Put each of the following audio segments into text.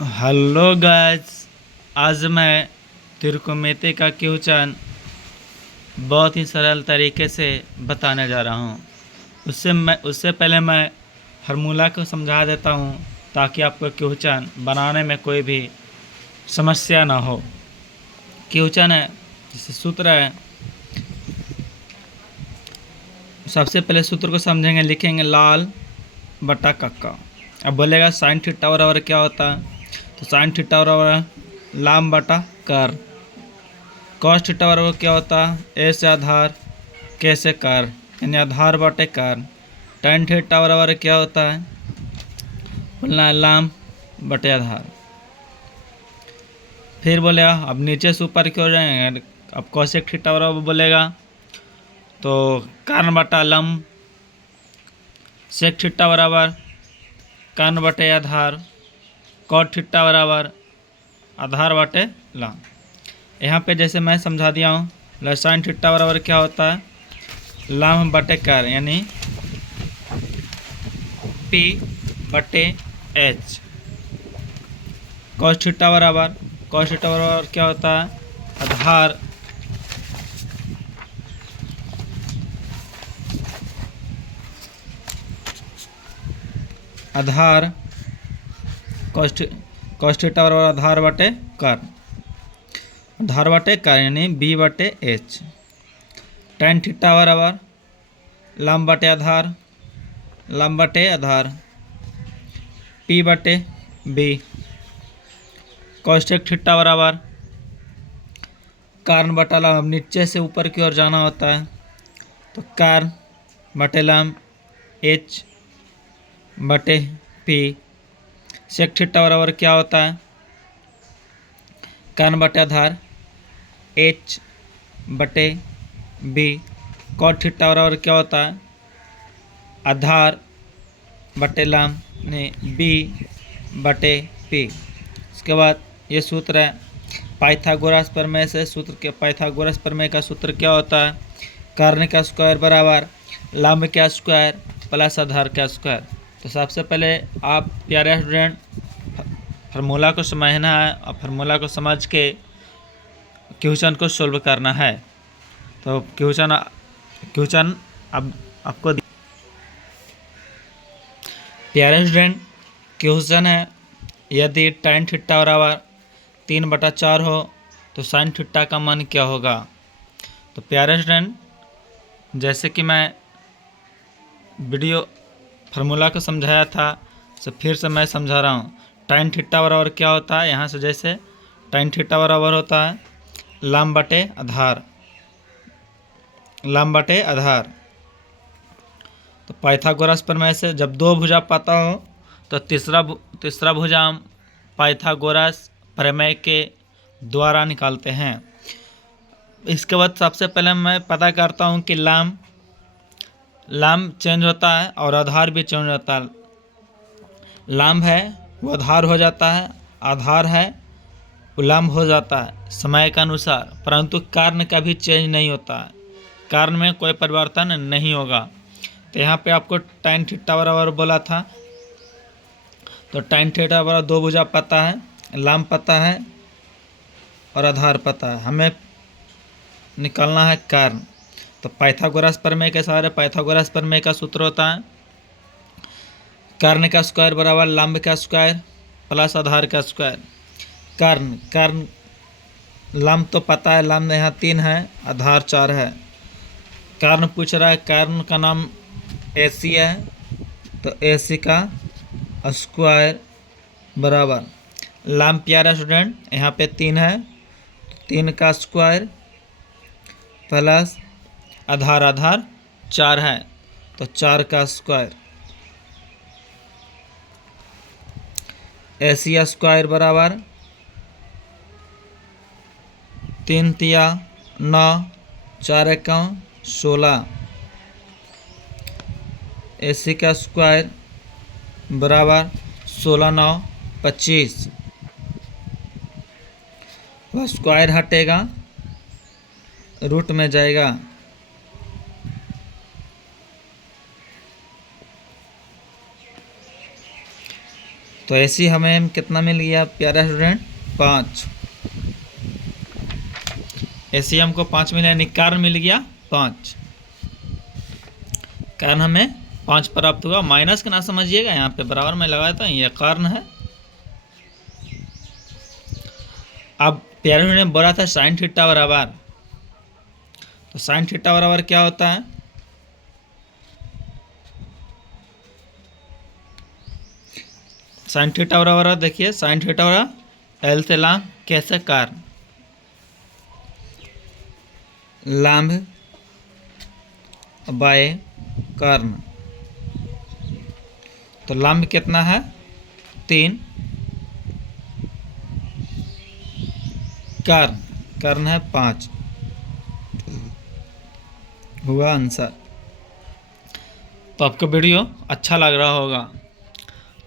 Hello guys. आज मैं त्रिकोणमिति का क्वेश्चन बहुत ही सरल तरीके से बताने जा रहा हूँ। उससे पहले मैं फार्मूला को समझा देता हूँ ताकि आपको क्वेश्चन बनाने में कोई भी समस्या ना हो। क्वेश्चन है, जैसे सूत्र है, सबसे पहले सूत्र को समझेंगे, लिखेंगे लाल बटा कक्का। अब बोलेगा साइन थीटा बराबर क्या होता है, तो साइन थीटा बराबर लाम बटा कर। कॉस थीटा बराबर क्या होता है, ए से आधार, के से कर, यानी आधार बटे कर। tan थीटा बराबर क्या होता है, बोलना है लाम बटे आधार। फिर बोलेगा, अब नीचे से ऊपर क्यों जाएंगे, अब कॉसेक थीटा बराबर बोलेगा तो कर्न बटा लम, सेक थीटा बराबर कर्न बटे आधार, कॉट थीटा बराबर आधार बटे लम। यहाँ पे जैसे मैं समझा दिया हूँ, साइन थीटा बराबर क्या होता है, लम बटे कर, यानी P बटे H। कॉस थीटा बराबर क्या होता है, आधार कॉस थीटा बराबर आधार बटे कर, यानी B बटे H। tan थीटा बराबर लम बटे आधार P बटे B। कॉस्टेक थीटा बराबर कार्न बटा लम, अब नीचे से ऊपर की ओर जाना होता है तो कार्न बटे लम H बटे P। सेक थीटा बराबर क्या होता है, कर्न बटे आधार H बटे B। कॉट थीटा बराबर क्या होता है, आधार बटे लम B बटे P। उसके बाद ये सूत्र है पाइथागोरस प्रमेय से। पाइथागोरस प्रमेय का सूत्र क्या होता है, कर्न का स्क्वायर बराबर लंब का स्क्वायर प्लस आधार का स्क्वायर। तो सबसे पहले आप प्यारे स्टूडेंट फार्मूला को समझना है और फार्मूला को समझ के क्वेश्चन को सोल्व करना है। तो क्वेश्चन अब आपको प्यारे स्टूडेंट क्वेश्चन है, यदि tan थीटा बराबर 3/4 हो तो साइन थीटा का मान क्या होगा। तो प्यारे स्टूडेंट, जैसे कि मैं वीडियो फार्मूला को समझाया था, तो फिर से मैं समझा रहा हूँ। tan थीटा बराबर क्या होता है, यहाँ से जैसे tan थीटा बराबर होता है लम बटे आधार। तो पाइथागोरस प्रमेय से जब दो भुजा पता हो तो तीसरा भुजा हम पाइथागोरस प्रमेय के द्वारा निकालते हैं। इसके बाद सबसे पहले मैं पता करता हूँ कि लम चेंज होता है और आधार भी चेंज होता है। लम है वो आधार हो जाता है, आधार है वो लंब हो जाता है समय के अनुसार, परंतु कारण कभी चेंज नहीं होता है, कारण में कोई परिवर्तन नहीं होगा। तो यहाँ पे आपको tan थीटा बराबर बोला था, तो tan थीटा बराबर दो भुजा पता है, लंब पता है और आधार पता है, हमें निकालना है कारण। तो पाइथागोरस प्रमेय के सहारे पाइथागोरस प्रमेय का सूत्र होता है कर्ण का स्क्वायर बराबर लंब का स्क्वायर प्लस आधार का स्क्वायर। कर्ण लंब तो पता है, लंब यहाँ 3 है, आधार 4 है। कर्ण पूछ रहा है, कर्ण का नाम AC है, तो AC का स्क्वायर बराबर लंब, प्यारा स्टूडेंट यहाँ पे 3 है, 3 का स्क्वायर प्लस आधार 4 है, तो 4 का स्क्वायर। AC स्क्वायर बराबर 3 तिया 9, 4 एकम 16। AC का स्क्वायर बराबर 16 9 25। वह स्क्वायर हटेगा, रूट में जाएगा, तो ऐसी हमें कितना मिल गया प्यारा स्टूडेंट 5। ऐसी हमको 5 मिला, यानी कारण मिल गया 5। कारण हमें 5 प्राप्त हुआ। माइनस का ना समझिएगा, यहाँ पे बराबर में लगाया था, ये कारण है। अब प्यारे ने बोला था साइन थीटा बराबर, तो साइन थीटा बराबर क्या होता है? साइन थीटा बराबर देखिए, साइन थीटा बराबर एल से लाभ कैसे कारण, लाभ बाय कर्ण। तो लाभ कितना है 3, कर्ण है 5, हुआ आंसर। तो आपको वीडियो अच्छा लग रहा होगा।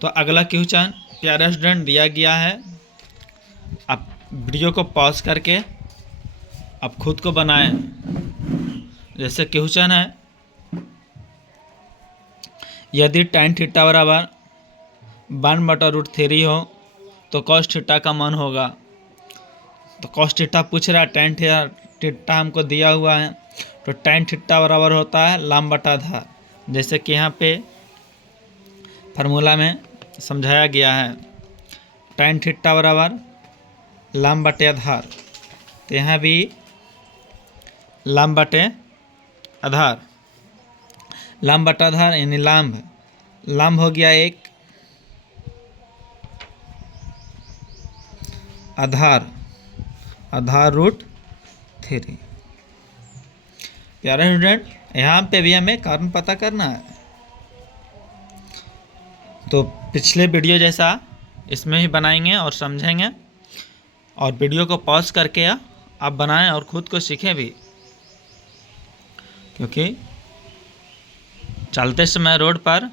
तो अगला क्वेश्चन प्यारे स्टूडेंट दिया गया है, आप वीडियो को पॉज करके आप खुद को बनाएं। जैसे क्वेश्चन है, यदि tan थीटा बराबर 1/√3 हो तो cos थीटा का मान होगा। तो cos थीटा पूछ रहा है, tan थीटा हमको दिया हुआ है, तो tan थीटा बराबर होता है लाम बटा आधार। जैसे कि यहाँ पे फार्मूला में समझाया गया है, tan थीटा बराबर लाम बटे आधार, तो यहाँ भी लाम बटे आधार, लाम बटा आधार यानी लाम्ब, लाम्ब हो गया 1, आधार √3। प्यारे स्टूडेंट यहाँ पे भी हमें कारण पता करना है। तो पिछले वीडियो जैसा इसमें ही बनाएंगे और समझेंगे, और वीडियो को पॉज करके आप बनाएं और ख़ुद को सीखें भी, क्योंकि चलते समय रोड पर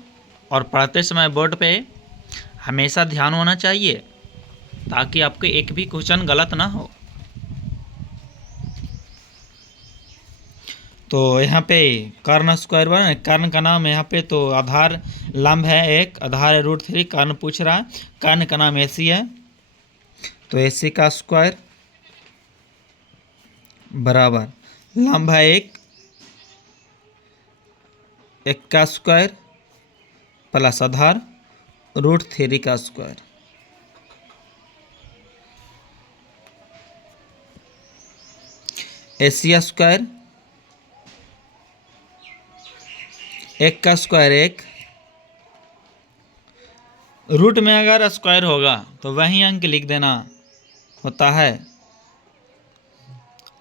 और पढ़ते समय बोर्ड पे हमेशा ध्यान होना चाहिए, ताकि आपके एक भी क्वेश्चन गलत ना हो। तो यहाँ पे कर्ण स्क्वायर बना, कर्ण का नाम यहाँ पे तो आधार लंब है 1, आधार है √3, कर्ण पूछ रहा है, कर्ण का नाम AC है, तो AC का स्क्वायर बराबर लंब है 1 का स्क्वायर प्लस आधार √3 का स्क्वायर। AC स्क्वायर 1 का स्क्वायर 1, रूट में अगर स्क्वायर होगा तो वही अंक लिख देना होता है।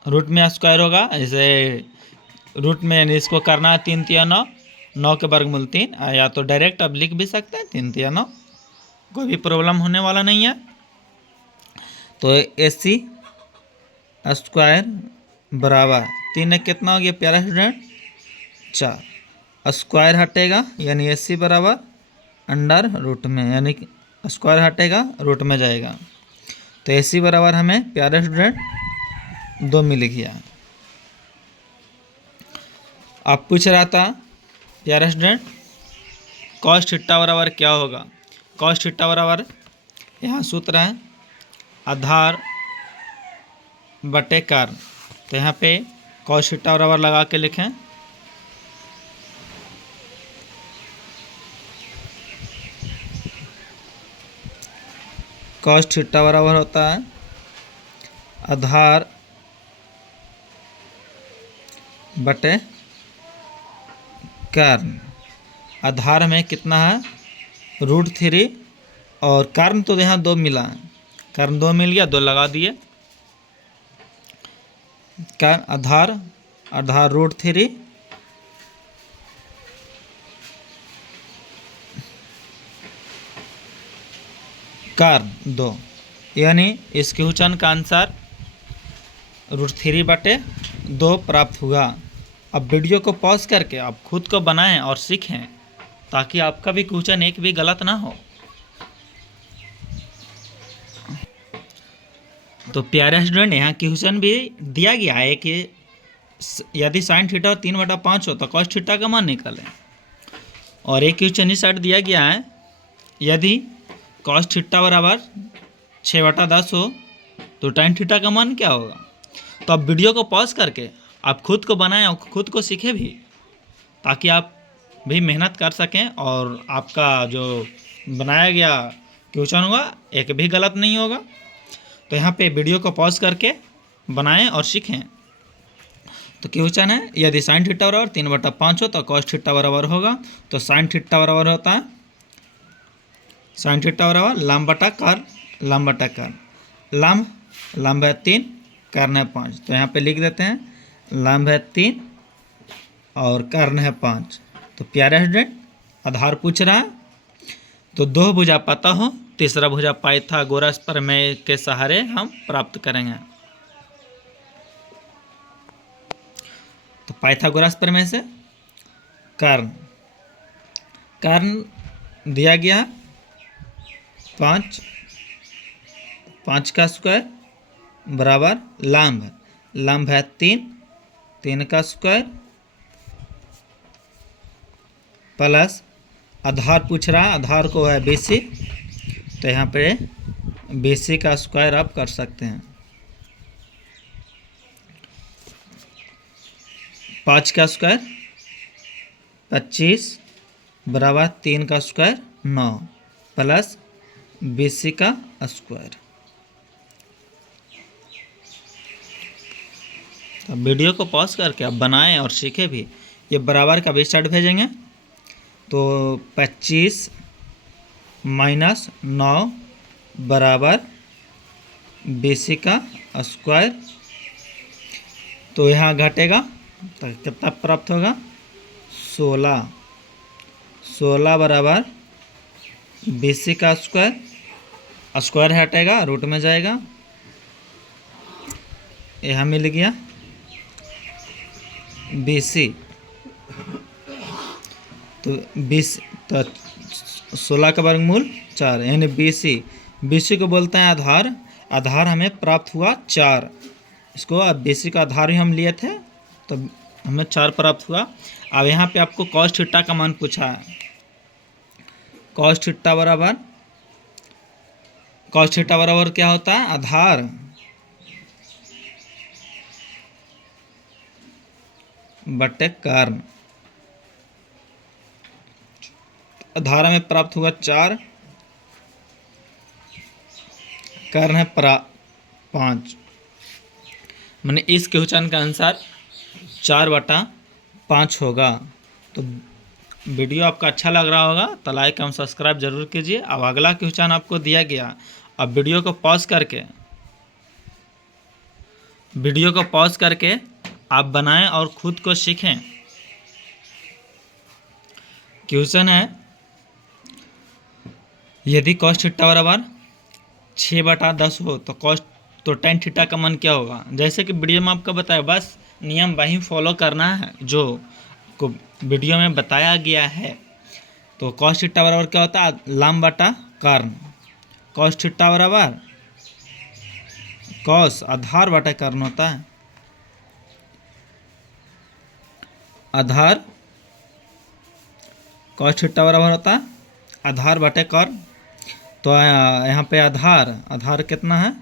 रूट में स्क्वायर होगा, जैसे रूट में इसको करना है 3 तिया 9, 9 के वर्गमूल 3, या तो डायरेक्ट अब लिख भी सकते हैं 3 तिया 9, कोई भी प्रॉब्लम होने वाला नहीं है। तो AC स्क्वायर बराबर 3 कितना हो गया प्यारा स्टूडेंट 4, स्क्वायर हटेगा यानी AC बराबर अंडर रूट में, यानी स्क्वायर हटेगा रूट में जाएगा, तो AC बराबर हमें प्यारे स्टूडेंट 2 मिल गया। आप पूछ रहा था प्यारे स्टूडेंट cos थीटा बराबर क्या होगा। cos थीटा बराबर यहाँ सूत्र है आधार बटे कारण, तो यहाँ पे cos थीटा बराबर लगा के लिखें, cos थीटा बराबर होता है आधार बटे कारण। आधार में कितना है √3, और कारण तो यहाँ 2 मिला है, कारण 2 मिल गया, 2 लगा दिए, कारण आधार √3 कारण 2, यानी इस क्वेश्चन का आंसर √3/2 प्राप्त हुआ। अब वीडियो को पॉज करके आप खुद को बनाएं और सीखें, ताकि आपका भी क्वेश्चन एक भी गलत ना हो। तो प्यारे स्टूडेंट यहाँ क्वेश्चन भी दिया गया है कि यदि साइन थीटा 3/5 हो तो cos थीटा का मान निकालें, और एक क्वेश्चन इस साइड दिया गया है, यदि कॉस थीटा बराबर 6/10 हो तो tan थीटा का मान क्या होगा। तो आप वीडियो को पॉज करके आप खुद को बनाएं और खुद को सीखें भी, ताकि आप भी मेहनत कर सकें और आपका जो बनाया गया क्वेश्चन होगा एक भी गलत नहीं होगा। तो यहाँ पे वीडियो को पॉज करके बनाएं और सीखें। तो क्वेश्चन है, यदि साइन थीटा बराबर 3/5 हो तो कॉस थीटा बराबर होगा। तो साइन थीटा बराबर होता है, साइन थीटा बराबर लंब बटा कर्न, लंब बटा कर्न। लंब है 3, कर्न है 5। तो यहाँ पे लिख देते हैं लंब है 3 और कर्ण है 5। तो प्यारे स्टूडेंट, आधार पूछ रहा है तो दो भुजा पता हो, तीसरा भुजा पाइथागोरस प्रमेय के सहारे हम प्राप्त करेंगे। तो पाइथागोरस प्रमेय से कर्ण दिया गया 5, 5 का स्क्वायर बराबर लंब है 3 का स्क्वायर प्लस आधार पूछ रहा है, आधार को है BC। तो यहाँ पे BC का स्क्वायर आप कर सकते हैं। 5 का स्क्वायर 25 बराबर 3 का स्क्वायर 9 प्लस BC का स्क्वायर। तो वीडियो को पॉज करके आप बनाएं और सीखें भी। ये बराबर का भी साइड भेजेंगे तो 25 माइनस 9 बराबर BC का स्क्वायर। तो यहाँ घटेगा तो कितना प्राप्त होगा 16 बराबर BC का स्क्वायर, स्क्वायर हटेगा रूट में जाएगा, यहाँ मिल गया BC। तो 16 का वर्गमूल 4 यानी BC को बोलते हैं आधार। आधार हमें प्राप्त हुआ 4। इसको अब BC का आधार ही हम लिए थे तो हमें 4 प्राप्त हुआ। अब यहाँ पे आपको कॉस थीटा का मान पूछा है। कॉस थीटा बराबर क्या होता है, आधार बटे कर्न। आधार में प्राप्त हुआ 4, कर्न है 5। मैंने इस क्वेश्चन का आंसर 4/5 होगा। तो वीडियो आपका अच्छा लग रहा होगा तो लाइक एवं सब्सक्राइब जरूर कीजिए। अब अगला क्वेश्चन आपको दिया गया, अब वीडियो को पॉज करके आप बनाएं और खुद को सीखें। क्वेश्चन है, यदि कॉस थीटा बराबर 6/10 हो तो tan थीटा का मान क्या होगा। जैसे कि वीडियो में आपको बताया, बस नियम वही फॉलो करना है जो को वीडियो में बताया गया है। तो कॉस थीटा बराबर क्या होता है, लंब बटा कर्न। कॉस थीटा बराबर कॉस आधार बटा कर्न होता है। आधार कॉस थीटा बराबर होता है आधार बटे कर्न। तो यहाँ पे आधार कितना है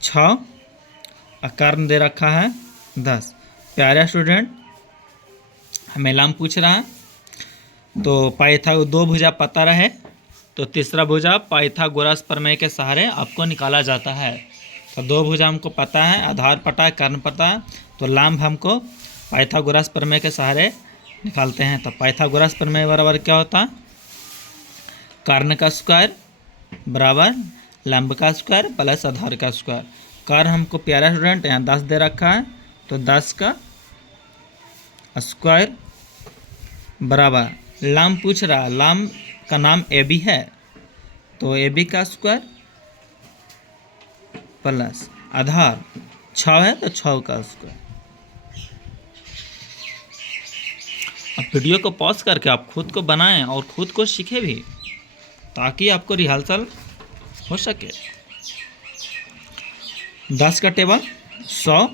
6 और कर्न दे रखा है 10। प्यारे स्टूडेंट, हमें लंब पूछ रहा है तो दो भुजा पता रहे तो तीसरा भुजा पाइथागोरस प्रमेय के सहारे आपको निकाला जाता है। तो दो भुजा हमको पता है, आधार पता है, कर्न पता है, तो लंब हमको पाइथागोरस प्रमेय के सहारे निकालते हैं। तो पाइथागोरस प्रमेय बराबर क्या होता है, कर्ण का स्क्वायर बराबर लंब का स्क्वायर प्लस आधार का स्क्वायर। कर्ण हमको प्यारा स्टूडेंट यहाँ 10 दे रखा है तो 10 का स्क्वायर बराबर लंब पूछ रहा है, लंब का नाम AB है तो AB का स्क्वायर प्लस आधार 6 है तो 6 का स्क्वायर। अब वीडियो को पॉज करके आप खुद को बनाएं और खुद को सीखें भी, ताकि आपको रिहर्सल हो सके। 10 का टेबल 100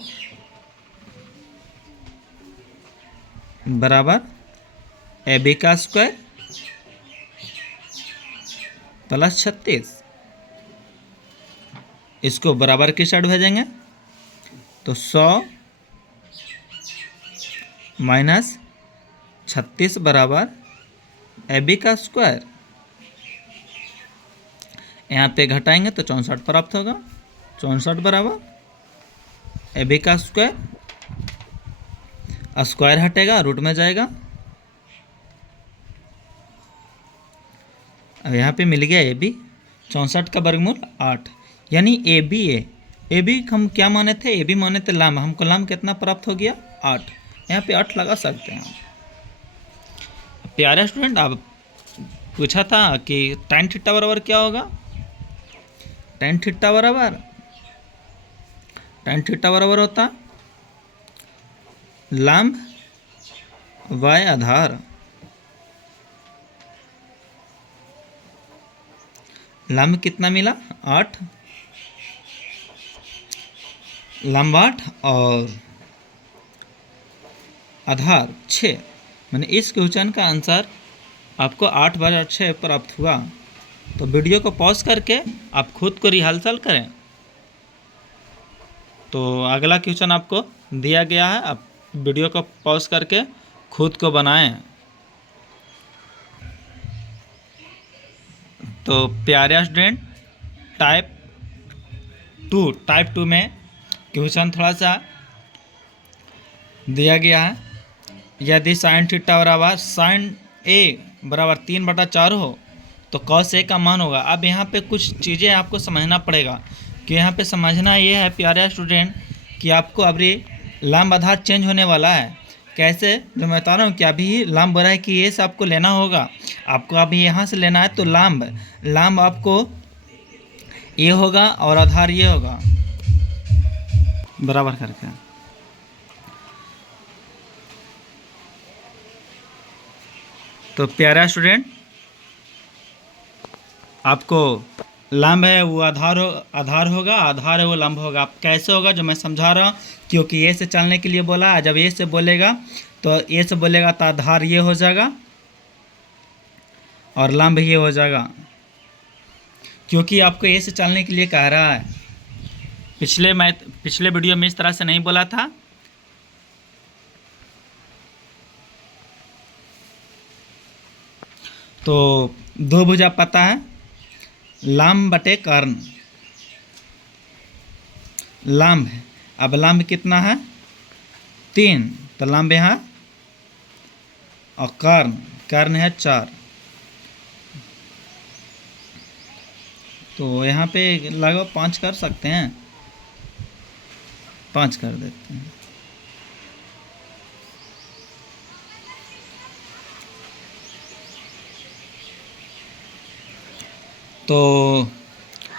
बराबर AB का स्क्वायर प्लस 36, इसको बराबर की साइड भेजेंगे तो 100 माइनस 36 बराबर AB का स्क्वायर। यहाँ पे घटाएंगे तो 64 प्राप्त होगा। 64 बराबर AB का स्क्वायर, स्क्वायर हटेगा रूट में जाएगा। अब यहाँ पे मिल गया AB, 64 का वर्गमूल 8, यानी AB हम क्या माने थे, AB माने थे लाम, हमको लाम कितना प्राप्त हो गया 8। यहाँ पे 8 लगा सकते हैं। प्यारे स्टूडेंट, अब पूछा था कि tan थीटा बराबर क्या होगा। tan थीटा बराबर होता लंब y आधार, लंब कितना मिला 8, लंब 8 और आधार 6, मैंने इस क्वेश्चन का आंसर आपको 8/6 प्राप्त हुआ। तो वीडियो को पॉज करके आप खुद को रिहर्सल करें। तो अगला क्वेश्चन आपको दिया गया है, आप वीडियो को पॉज करके खुद को बनाएं। तो प्यारे स्टूडेंट, टाइप 2 में क्वेश्चन थोड़ा सा दिया गया है। यदि साइन थीटा बराबर साइन ए बराबर 3/4 हो तो कॉस ए का मान होगा। अब यहाँ पे कुछ चीज़ें आपको समझना पड़ेगा कि यहाँ पे समझना ये है प्यारे स्टूडेंट कि आपको अभी लंब आधार चेंज होने वाला है। कैसे, जो मैं बता रहा हूँ कि अभी लंब रहा है कि ये से आपको लेना होगा, आपको अभी यहाँ से लेना है तो लंब आपको ये होगा और आधार ये होगा, बराबर करके। तो प्यारा स्टूडेंट, आपको लंब है वो आधार होगा, आधार है वो लंब होगा। आप कैसे होगा जो मैं समझा रहा हूँ, क्योंकि ये से चलने के लिए बोला है। जब ये से बोलेगा तो ये से बोलेगा तो आधार ये हो जाएगा और लंब ये हो जाएगा, क्योंकि आपको ये से चलने के लिए कह रहा है। पिछले वीडियो में इस तरह से नहीं बोला था। तो दो भुजा पता है, लंब बटे कर्ण, लंब है। अब लंब कितना है 3, तो लंब यहाँ, और कर्ण है 4। तो यहाँ पे लगभग 5 कर सकते हैं, 5 कर देते हैं। तो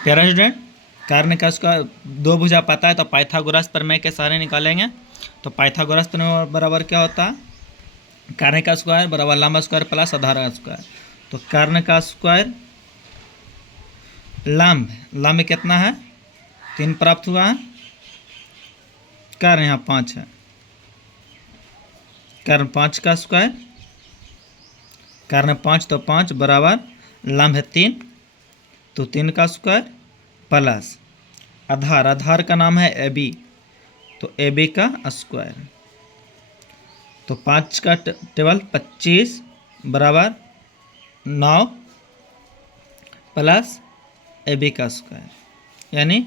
प्यारा स्टूडेंट, कर्ण का उसका दो भुजा पता है तो पाइथागोरस प्रमेय के सहारे निकालेंगे। तो पाइथागोरस प्रमेय बराबर क्या होता है, कर्ण का स्क्वायर बराबर लंब स्क्वायर प्लस आधार का स्क्वायर। तो कर्ण का स्क्वायर, लंब कितना है 3 प्राप्त हुआ है, कर्ण यहाँ 5 है, कर्ण 5 का स्क्वायर, कर्ण 5 तो 5 बराबर लंब है 3, तो 3 का स्क्वायर प्लस आधार का नाम है AB, तो AB का स्क्वायर। तो 5 का टेबल 25 बराबर 9 प्लस AB का स्क्वायर, यानी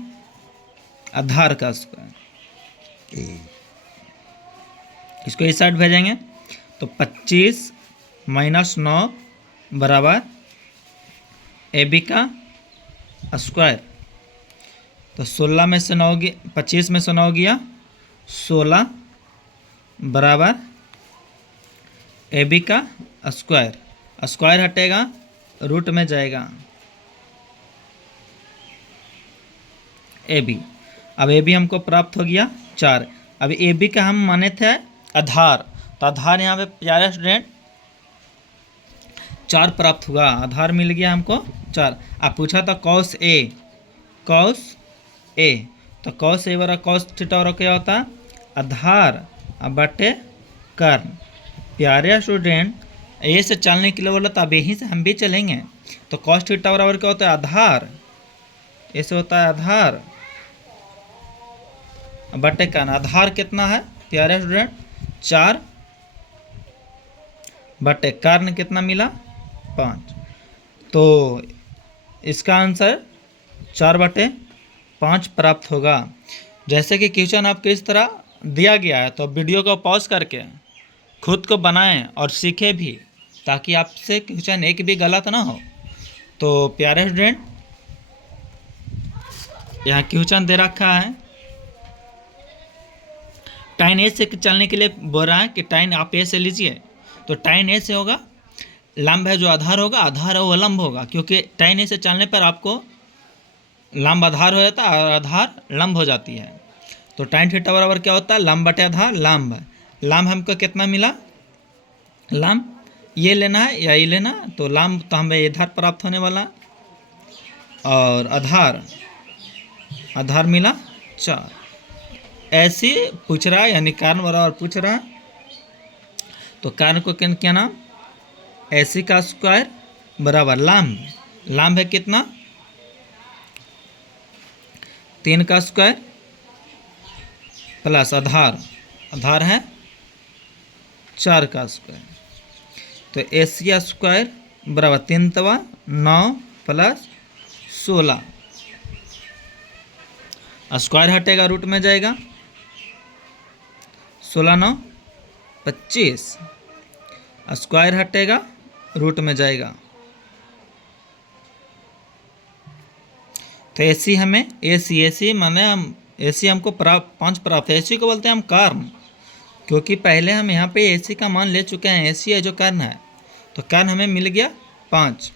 आधार का स्क्वायर। इसको इस साइड भेजेंगे तो 25 माइनस 9 बराबर AB का स्क्वायर। तो 16 में से 9 गया, 25 में से 9 गया 16 बराबर AB का स्क्वायर, स्क्वायर हटेगा रूट में जाएगा AB। अब AB हमको प्राप्त हो गया 4। अब AB का हम माने थे आधार, तो आधार यहाँ पे प्यारे स्टूडेंट 4 प्राप्त हुआ, आधार मिल गया हमको 4। अब पूछा था कॉस ए, तो कॉस ए बराबर कॉस थीटा और क्या होता है आधार बटे कर्ण। प्यारे स्टूडेंट, ए से चलने के लिए बोला तो अब यहीं से हम भी चलेंगे। तो कॉस थीटा बराबर क्या होता है, आधार, ऐसे होता है आधार बटे कान। आधार कितना है प्यारे स्टूडेंट, 4 बटे कर्ण कितना मिला, 5। तो इसका आंसर 4/5 प्राप्त होगा। जैसे कि क्वेश्चन आपको इस तरह दिया गया है, तो वीडियो को पॉज करके खुद को बनाएं और सीखें भी, ताकि आपसे क्वेश्चन एक भी गलत ना हो। तो प्यारे स्टूडेंट, यहाँ क्वेश्चन दे रखा है, टाइन ए से चलने के लिए बोल रहा है कि टाइन आप ए से लीजिए। तो टाइन ए से होगा, लंब है जो आधार होगा, आधार है वो लंब होगा, क्योंकि टाइन ए से चलने पर आपको लंब आधार हो जाता है और आधार लंब हो जाती है। तो टाइन थीटा बराबर क्या होता है, लंब बटे आधार। लंब हमको कितना मिला, लंब ये लेना है या ये लेना, तो लंब तो हमें आधार प्राप्त होने वाला, और आधार मिला 4। ऐसे पूछ रहा है, यानी कारण बराबर पूछ रहा है, तो कारण को क्या नाम, ऐसी का स्क्वायर बराबर लंब है कितना, 3 का स्क्वायर प्लस आधार है 4 का स्क्वायर। तो एसी का स्क्वायर बराबर 3 तवा 9 प्लस 16, स्क्वायर हटेगा रूट में जाएगा, 16 9 25, स्क्वायर हटेगा रूट में जाएगा। तो एसी हमें एसी माने हम एसी हमको 5 प्राप्त है। एसी को बोलते हैं हम कारण, क्योंकि पहले हम यहाँ पे एसी का मान ले चुके हैं, एसी है जो कारण है, तो कारण हमें मिल गया 5।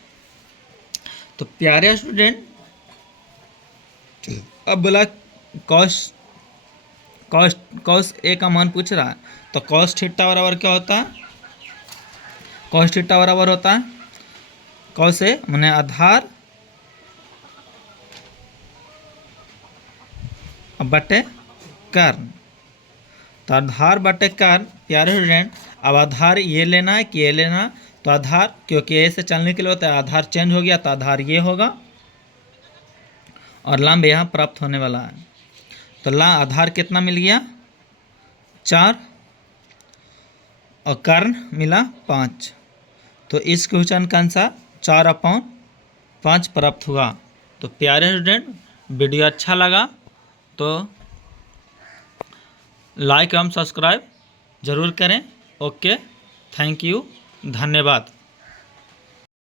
तो प्यारे स्टूडेंट, अब बोला कॉस ए का मान पूछ रहा है, तो कॉस थीटा बराबर क्या होता है, कॉस थीटा बराबर होता है कॉस ए माने आधार बटे कर्ण। तो आधार बटे कर्ण प्यारे स्टूडेंट, अब आधार ये लेना है कि ये लेना, तो आधार क्योंकि ए से चलने के लिए होता है, आधार चेंज हो गया तो आधार ये होगा, और लंब यहाँ प्राप्त होने वाला है। तो आधार कितना मिल गया 4 और कर्ण मिला 5। तो इस क्वेश्चन का आंसर 4/5 प्राप्त हुआ। तो प्यारे स्टूडेंट, वीडियो अच्छा लगा तो लाइक एवं सब्सक्राइब जरूर करें। ओके, थैंक यू, धन्यवाद।